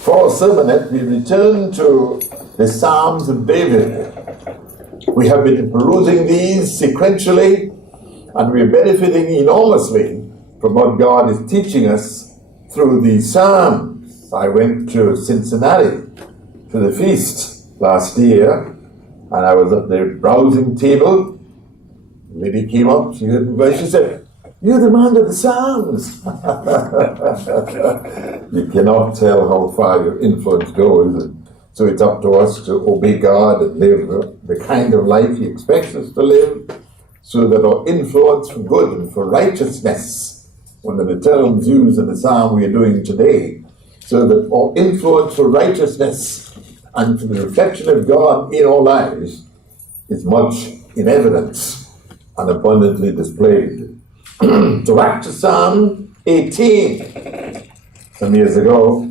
For our sermonette, we return to the Psalms of David. We have been perusing these sequentially, and we're benefiting enormously from what God is teaching us through these Psalms. I went to Cincinnati to the feast last year, and I was at the browsing table. A lady came up, she heard me, she said, "You're the man of the Psalms." You cannot tell how far your influence goes. So it's up to us to obey God and live the kind of life He expects us to live, so that our influence for good and for righteousness, one of the terms used in the psalm we are doing today, so that our influence for righteousness and for the reflection of God in our lives is much in evidence and abundantly displayed. So back to Psalm 18. Some years ago,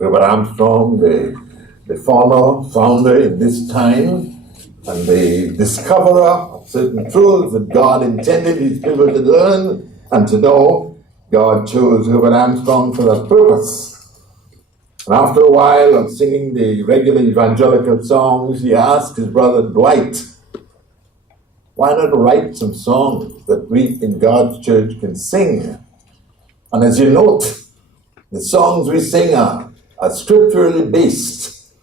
Robert Armstrong, the founder in this time, and the discoverer of certain truths that God intended His people to learn and to know, God chose Robert Armstrong for that purpose. And after a while of singing the regular evangelical songs, he asked his brother Dwight, "Why not write some songs that we in God's church can sing?" And as you note, the songs we sing are scripturally based.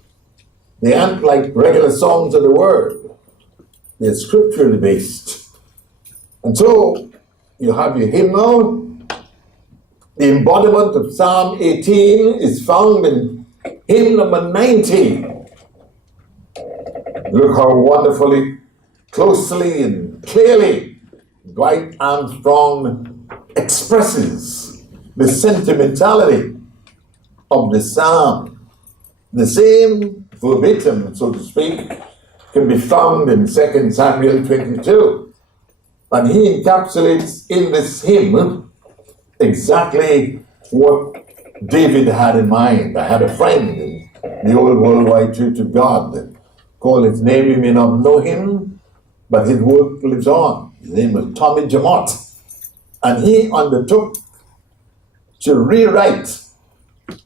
They aren't like regular songs of the word. They're scripturally based. And so you have your hymnal. The embodiment of Psalm 18 is found in hymn number 90. Look how wonderfully, closely and clearly Dwight Armstrong expresses the sentimentality of the psalm. The same verbatim, so to speak, can be found in 2 Samuel 22. And he encapsulates in this hymn exactly what David had in mind. I had a friend in the old worldwide Church of God, called his name, you may not know him, but his work lives on. His name was Tommy Jamott. And he undertook to rewrite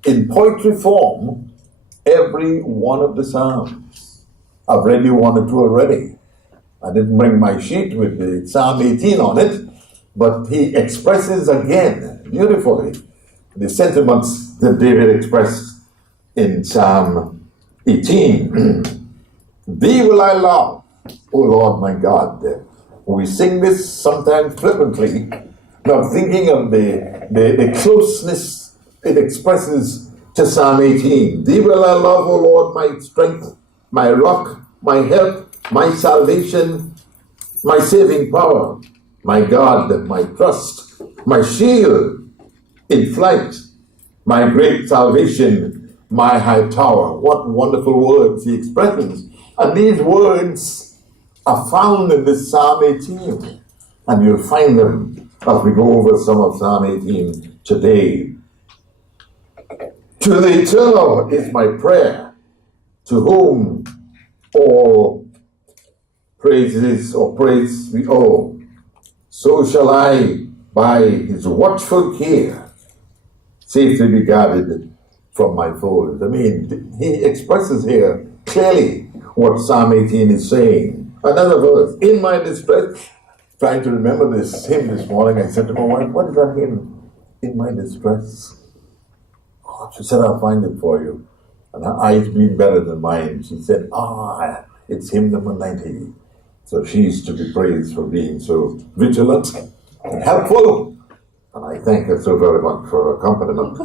in poetry form every one of the Psalms. I've read you one or two already. I didn't bring my sheet with the Psalm 18 on it, but he expresses again beautifully the sentiments that David expressed in Psalm 18. Thee will I love, O Lord my God. We sing this sometimes flippantly, not thinking of the closeness it expresses to Psalm 18. Thee will I love, O Lord, my strength, my rock, my help, my salvation, my saving power, my God, my trust, my shield in flight, my great salvation, my high tower. What wonderful words he expresses. And these words are found in this Psalm 18. And you'll find them as we go over some of Psalm 18 today. To the Eternal is my prayer, to whom all praises or praise we owe. So shall I, by his watchful care, safely be guarded from my foes. I mean, he expresses here clearly what Psalm 18 is saying. Another verse, in my distress, trying to remember this hymn this morning, I said to my wife, what is that hymn? In my distress. Oh, she said, I'll find it for you. And her eyes being better than mine, she said, it's hymn number 90. So she's to be praised for being so vigilant and helpful. And I thank her so very much for her accompaniment.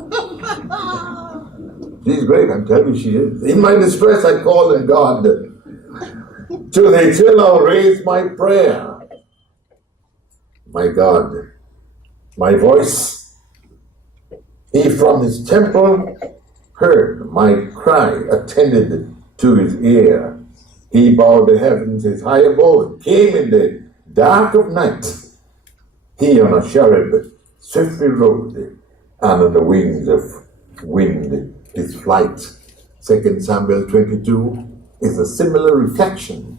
She's great, I'm telling you she is. In my distress I called on God. To the Eternal raise my prayer. My God, my voice, he from his temple heard my cry, attended to his ear. He bowed the heavens, his high abode, came in the dark of night. He on a cherub swiftly rode, and on the wings of wind his flight. 2 Samuel 22 is a similar reflection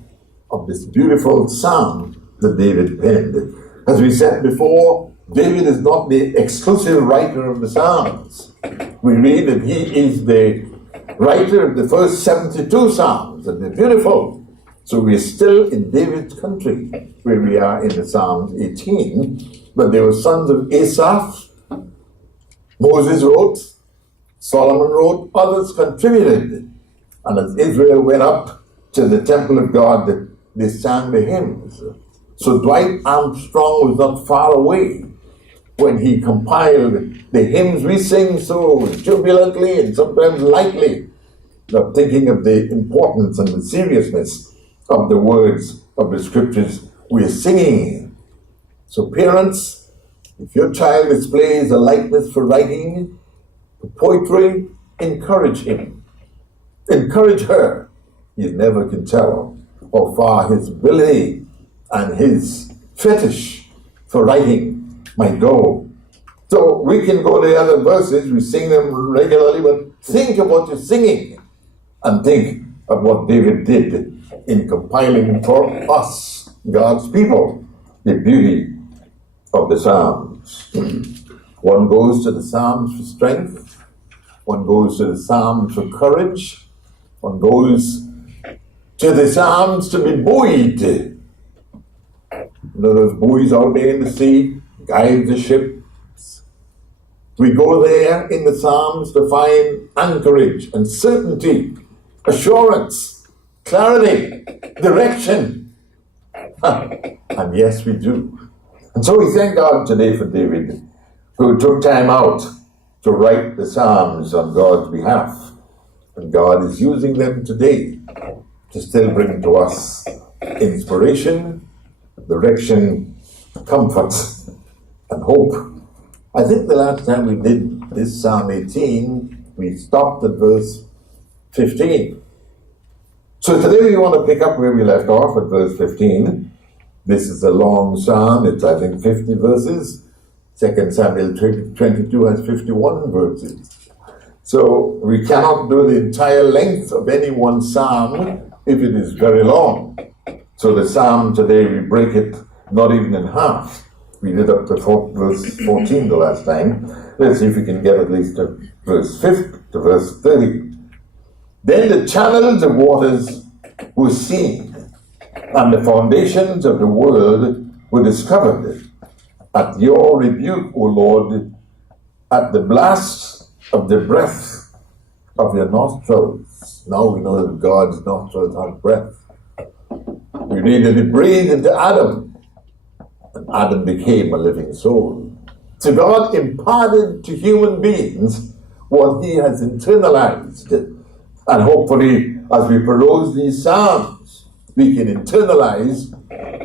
of this beautiful psalm that David penned. As we said before, David is not the exclusive writer of the Psalms. We read that he is the writer of the first 72 Psalms, and they're beautiful. So we're still in David's country, where we are in the Psalms 18. But they were sons of Asaph. Moses wrote, Solomon wrote, others contributed. And as Israel went up to the temple of God, they sang the hymns. So Dwight Armstrong was not far away when he compiled the hymns we sing so jubilantly and sometimes lightly, not thinking of the importance and the seriousness of the words of the scriptures we're singing. So parents, if your child displays a likeness for writing, for poetry, encourage him. Encourage her. You never can tell how far his ability and his fetish for writing might go. So we can go to the other verses, we sing them regularly, but think of what you're singing and think of what David did in compiling for us, God's people, the beauty of the Psalms. One goes to the Psalms for strength, one goes to the Psalms for courage, one goes to the Psalms to be buoyed. You know those buoys out there in the sea, guide the ships. We go there in the Psalms to find anchorage and certainty, assurance, clarity, direction. And yes, we do. And so we thank God today for David, who took time out to write the Psalms on God's behalf. And God is using them today to still bring to us inspiration, direction, comfort, and hope. I think the last time we did this Psalm 18, we stopped at verse 15. So today we want to pick up where we left off at verse 15. This is a long psalm. It's, I think, 50 verses. 2 Samuel 22 has 51 verses. So we cannot do the entire length of any one psalm if it is very long. So the psalm today, we break it not even in half. We did up to verse 14 the last time. Let's see if we can get at least to verse 50 to verse 30. Then the channels of waters were seen, and the foundations of the world were discovered. At your rebuke, O Lord, at the blast of the breath of your nostrils. Now we know that God's nostrils have breath. We read that He breathed into Adam, and Adam became a living soul. So God imparted to human beings what He has internalized. And hopefully, as we peruse these Psalms, we can internalize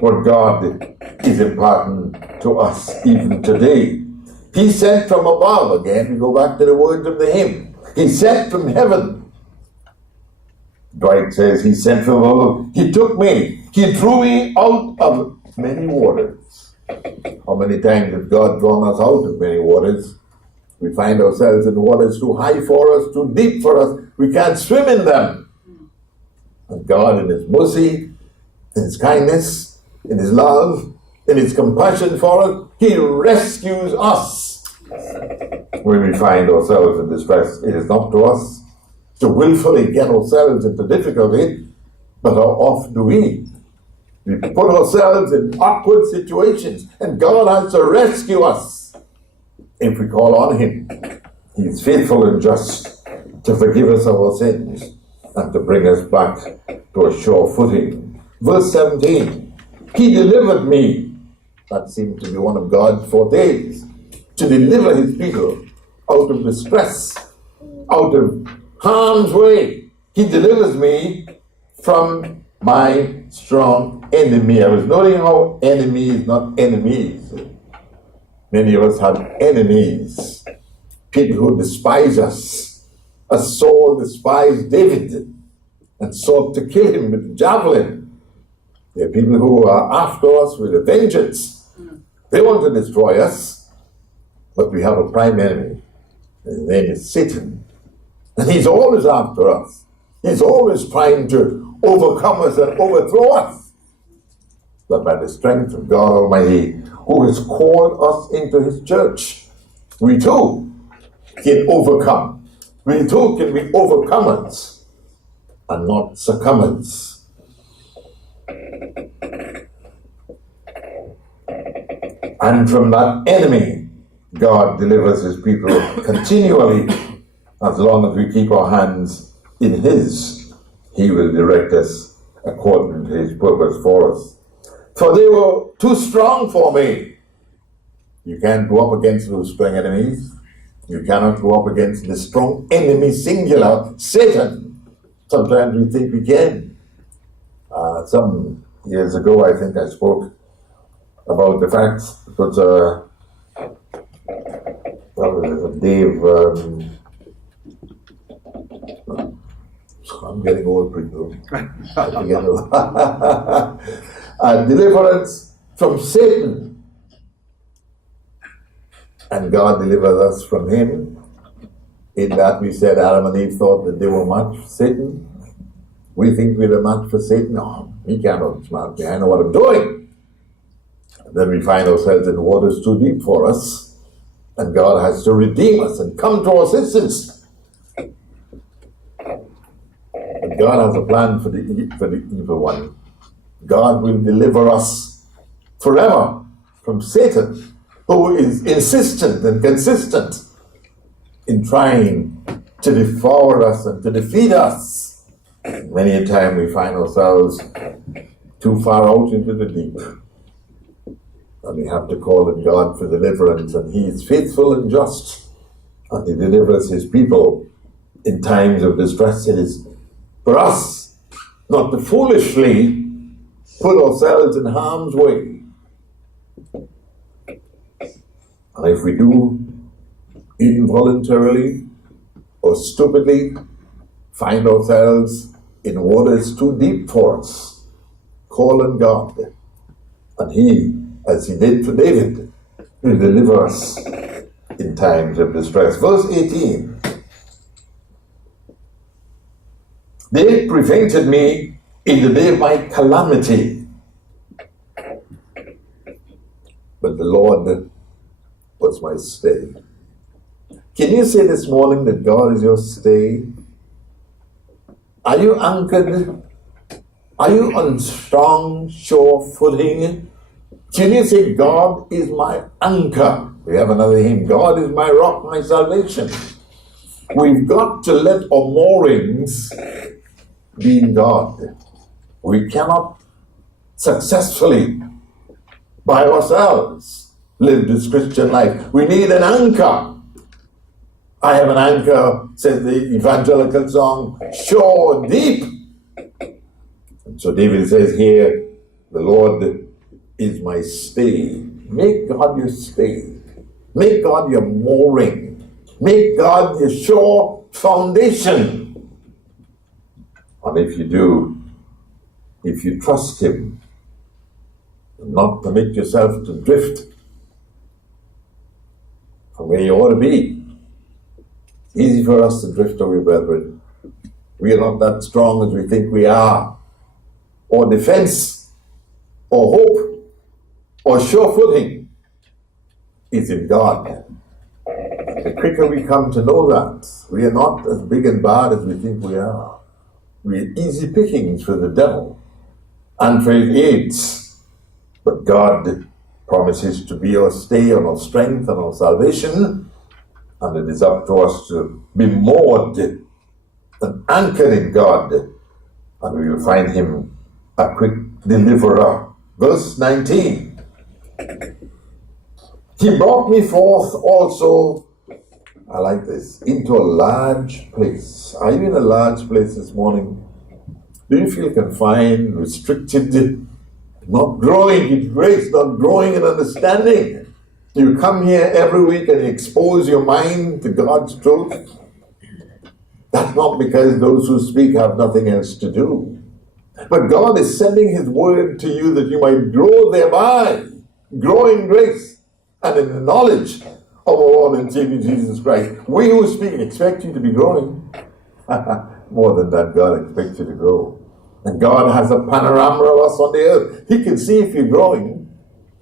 what God is imparting to us even today. He sent from above. Again, we go back to the words of the hymn. He sent from heaven. Dwight says, He sent from above. He took me. He drew me out of many waters. How many times has God drawn us out of many waters? We find ourselves in waters too high for us, too deep for us. We can't swim in them. And God, in His mercy, in His kindness, in His love, in His compassion for us, He rescues us when we find ourselves in distress. It is not to us to willfully get ourselves into difficulty, but how often do we? We put ourselves in awkward situations, and God has to rescue us if we call on Him. He is faithful and just to forgive us of our sins and to bring us back to a sure footing. Verse 17, He delivered me. That seemed to be one of God's fortes, to deliver His people out of distress, out of harm's way. He delivers me from my strong enemy. I was noting how enemies, not enemies. Many of us have enemies, people who despise us. As Saul despised David and sought to kill him with a javelin. There are people who are after us with a vengeance. They want to destroy us, but we have a prime enemy. His name is Satan. And he's always after us. He's always trying to overcome us and overthrow us. But by the strength of God Almighty, who has called us into his church. We too can overcome. We too can be overcomers and not succumbers. And from that enemy, God delivers his people continually. As long as we keep our hands in his, he will direct us according to his purpose for us. For they were too strong for me. You can't go up against those strong enemies. You cannot go up against the strong enemy, singular, Satan. Sometimes we think we can. Some years ago, I think I spoke about the fact that Dave, I'm getting old pretty good. I forget deliverance from Satan. And God delivered us from him. In that we said Adam and Eve thought that they were much for Satan. We think we're a match for Satan. No, he can't outsmart me. I know what I'm doing. And then we find ourselves in waters too deep for us. And God has to redeem us and come to our assistance. But God has a plan for the evil one. God will deliver us forever from Satan, who is insistent and consistent in trying to devour us and to defeat us. Many a time we find ourselves too far out into the deep. And we have to call on God for deliverance, and he is faithful and just, and he delivers his people in times of distress. It is for us not to foolishly put ourselves in harm's way. And if we do, involuntarily or stupidly, find ourselves in waters too deep for us, call on God, and he, as he did for David, will deliver us in times of distress. Verse 18. They prevented me in the day of my calamity, but the Lord was my stay. Can you say this morning that God is your stay? Are you anchored? Are you on strong, sure footing? Can you say, God is my anchor? We have another hymn. God is my rock, my salvation. We've got to let our moorings be in God. We cannot successfully, by ourselves, live this Christian life. We need an anchor. I have an anchor, says the evangelical song, sure deep. And so David says here, the Lord is my stay. Make God your stay. Make God your mooring. Make God your sure foundation. And if you do, if you trust him, not permit yourself to drift from where you ought to be. Easy for us to drift away, brethren. We are not that strong as we think we are. Or defense, or hope, or sure footing is in God. The quicker we come to know that, we are not as big and bad as we think we are. We are easy pickings for the devil and for his aids. But God promises to be our stay and our strength and our salvation. And it is up to us to be moored and anchored in God. And we will find him a quick deliverer. Verse 19. He brought me forth also, I like this, into a large place. Are you in a large place this morning? Do you feel confined, restricted, not growing in grace, not growing in understanding? You come here every week and expose your mind to God's truth. That's not because those who speak have nothing else to do. But God is sending his word to you that you might grow thereby, grow in grace and in the knowledge of our Lord and Savior Jesus Christ. We who speak expect you to be growing. More than that, God expects you to grow. And God has a panorama of us on the earth. He can see if you're growing.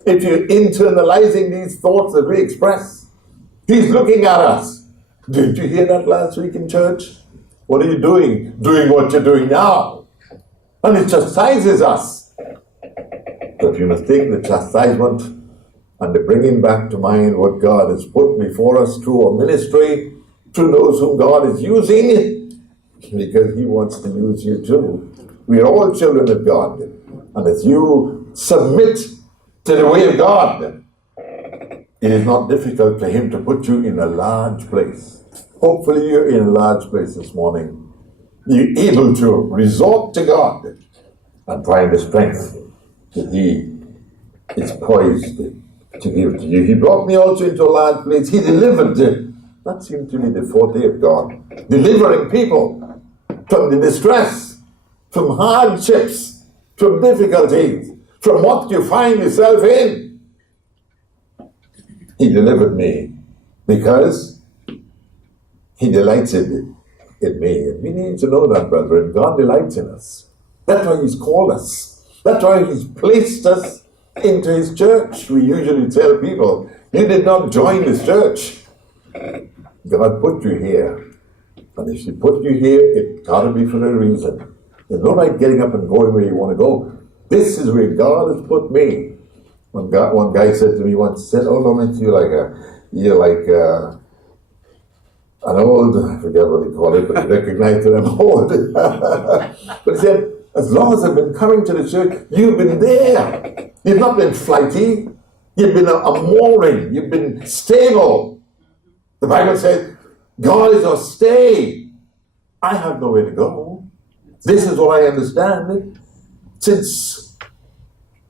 if you're internalizing these thoughts that we express, He's looking at us. Did you hear that last week in church? What are you doing? Doing what you're doing now. And it chastises us. But we must take the chastisement and the bringing back to mind what God has put before us through our ministry, through those whom God is using, because He wants to use you too. We are all children of God. And as you submit to the way of God, it is not difficult for Him to put you in a large place. Hopefully you're in a large place this morning. You're able to resort to God and find the strength that He is poised to give to you. He brought me also into a large place. He delivered. That seemed to be the forte of God. Delivering people from the distress, from hardships, from difficulties, from what you find yourself in. He delivered me because He delighted in me. And we need to know that, brethren. God delights in us. That's why He's called us. That's why He's placed us into His church. We usually tell people, you did not join this church. God put you here. And if He put you here, it's got to be for a reason. There's no like getting up and going where you want to go. This is where God has put me. One guy said to me once, said, "Oh, Lomax, you're like an old," I forget what he called it, but he recognized that I'm old. But he said, as long as I've been coming to the church, you've been there. You've not been flighty. You've been a mooring. You've been stable. The Bible says, God is our stay. I have nowhere to go. This is what I understand. Since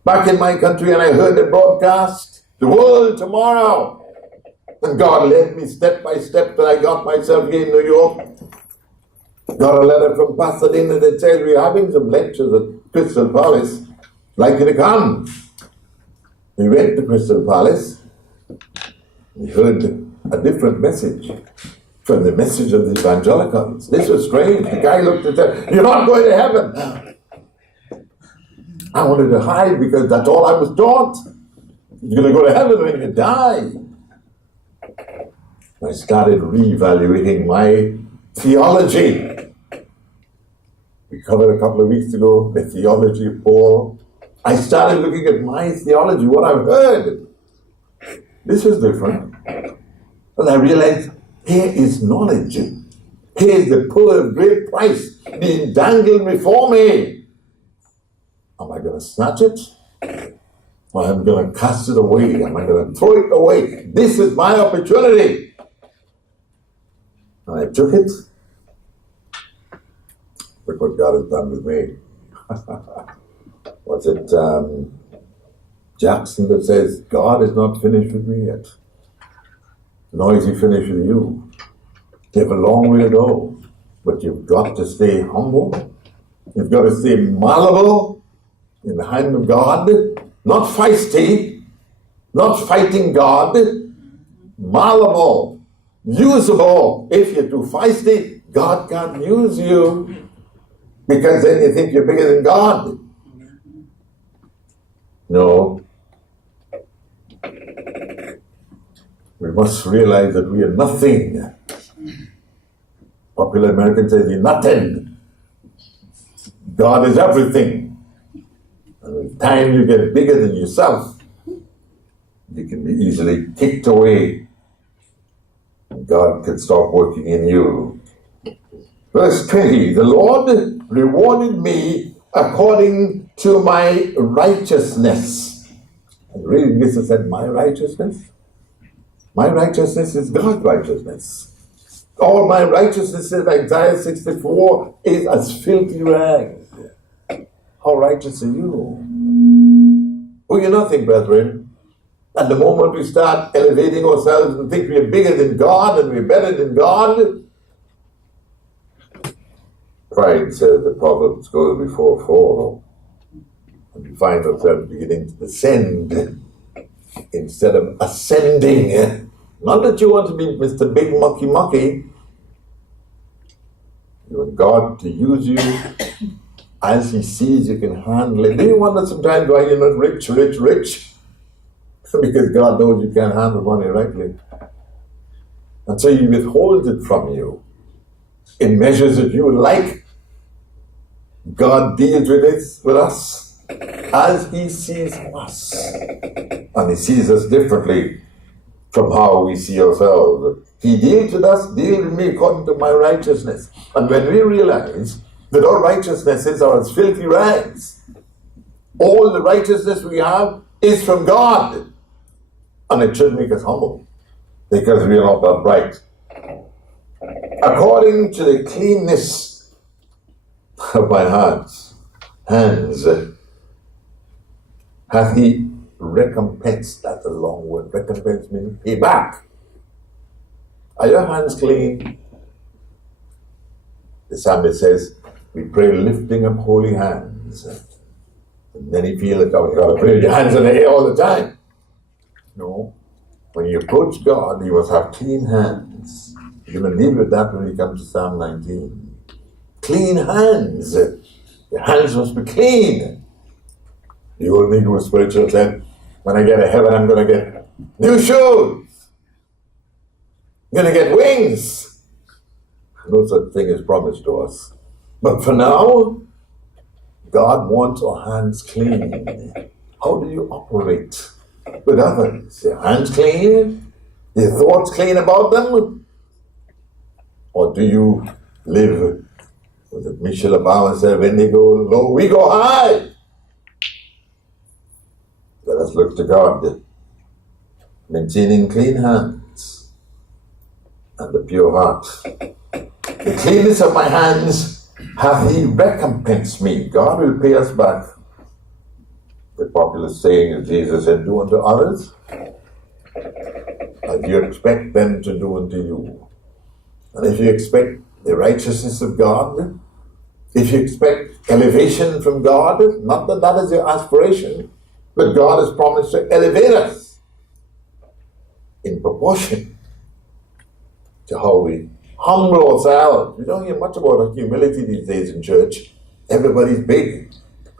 back in my country and I heard the broadcast, the world tomorrow, and God led me step by step till I got myself here in New York. Got a letter from Pasadena that says we're having some lectures at Crystal Palace. Like you to come. We went to Crystal Palace. We heard a different message from the message of the evangelicals. This was strange. The guy looked and said, "You're not going to heaven." I wanted to hide because that's all I was taught. You're going to go to heaven when you die. I started reevaluating my theology. We covered a couple of weeks ago the theology of Paul. I started looking at my theology, what I've heard. This was different. And I realized, here is knowledge. Here is the pearl of great price being dangled before me. Am I going to snatch it? Or am I going to cast it away? Am I going to throw it away? This is my opportunity. And I took it. Look what God has done with me. Was it Jackson that says, God is not finished with me yet, nor is He finished with you. You have a long way to go, but you've got to stay humble. You've got to stay malleable in the hand of God, not feisty, not fighting God, malleable, usable. If you're too feisty, God can't use you, because then you think you're bigger than God. No. We must realize that we are nothing. Popular American says you're nothing. God is everything. And with time you get bigger than yourself, you can be easily kicked away. And God can stop working in you. Verse 20, the Lord rewarded me according to my righteousness. And reading this, I said, my righteousness? My righteousness is God's righteousness. All my righteousness in Isaiah 64 is as filthy rags. How righteous are you? Well, you're nothing, brethren. At the moment we start elevating ourselves and think we're bigger than God and we're better than God, pride, says the Proverbs, goes before a fall. And we find ourselves beginning to descend instead of ascending. Not that you want to be Mr. Big Mucky. You want God to use you as He sees you can handle it. Do you wonder sometimes why you're not rich? because God knows you can't handle money rightly. And so He withholds it from you in measures that you would like. God deals with it with us as He sees us. And He sees us differently from how we see ourselves. He deals with us, deal with me according to my righteousness. And when we realize that our righteousnesses are as filthy rags, all the righteousness we have is from God. And it should make us humble, because we are not upright. According to the cleanness of my hands, hath He recompensed. That's a long word. Recompense means pay back. Are your hands clean? The psalmist says, we pray lifting up holy hands. And then you feel that you've got to pray with your hands in the air all the time. No. When you approach God, you must have clean hands. You're going to deal with that when we come to Psalm 19. Clean hands. Your hands must be clean. The old Negro spiritual said, when I get to heaven, I'm going to get new shoes. I'm going to get wings. No such thing is promised to us. But for now, God wants our hands clean. How do you operate with others? Your hands clean? Your thoughts clean about them? Or do you live, was it Michelle Obama said, when they go low, we go high? Let us look to God, maintaining clean hands and the pure heart. The cleanness of my hands hath He recompensed me. God will pay us back. The popular saying is Jesus said, do unto others as you expect them to do unto you. And if you expect the righteousness of God, if you expect elevation from God, not that that is your aspiration, but God has promised to elevate us in proportion to how we humble ourselves. We don't hear much about humility these days in church. Everybody's big.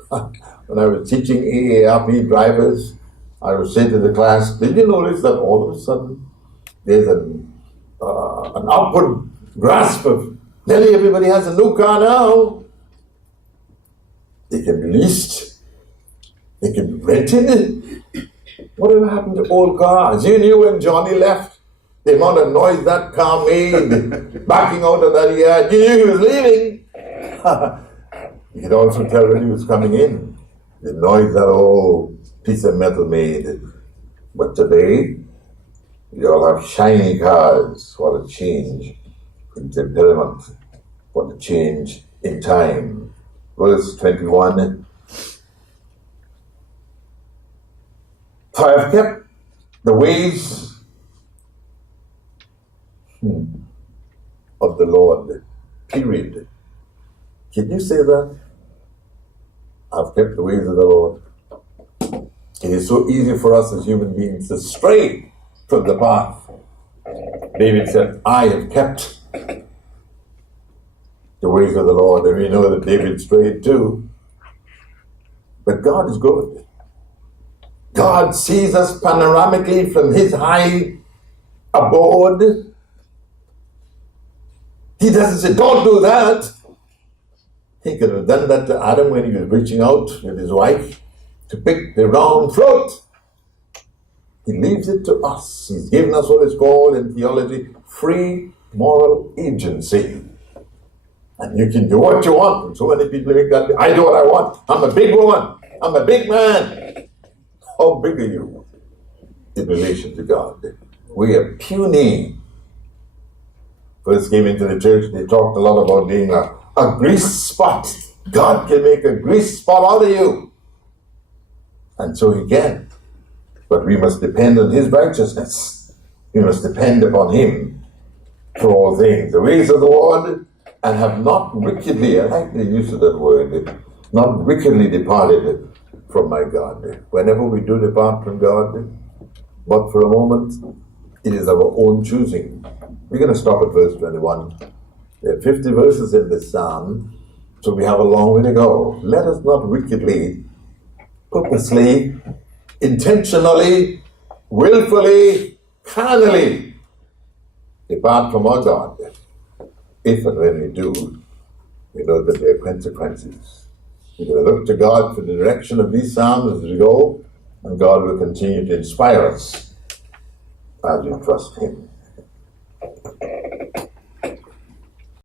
When I was teaching AARP drivers, I would say to the class, did you notice that all of a sudden there's an upward grasp of nearly everybody has a new car now. They can be leased. They can be rented. Whatever happened to old cars? You knew when Johnny left, the amount of noise that car made, backing out of that yard. You knew he was leaving. You could also tell when he was coming in, the noise that old piece of metal made. But today, we all have shiny cars. What a change. It's impediment. What a change in time. Verse 21. For I have kept the ways of the Lord. Period. Can you say that? I've kept the ways of the Lord. It is so easy for us as human beings to stray from the path. David said, I have kept the ways of the Lord. And we know that David strayed too. But God is good. God sees us panoramically from His high abode. He doesn't say, don't do that. He could have done that to Adam when he was reaching out with his wife to pick the wrong fruit. He leaves it to us. He's given us what is called in theology free moral agency. And you can do what you want. And so many people make that, I do what I want. I'm a big woman. I'm a big man. How big are you in relation to God? We are puny. First came into the church, they talked a lot about being a grease spot. God can make a grease spot out of you. And so He can. But we must depend on His righteousness. We must depend upon Him for all things. The ways of the Lord, and have not wickedly, I like the use of that word, not wickedly departed from my God. Whenever we do depart from God, but for a moment, it is our own choosing. We're going to stop at verse 21. There are 50 verses in this psalm, so we have a long way to go. Let us not wickedly, purposely, intentionally willfully, carnally depart from our God. If and when we do, we know that there are consequences. We're going to look to God for the direction of these Psalms as we go, and God will continue to inspire us as we trust Him.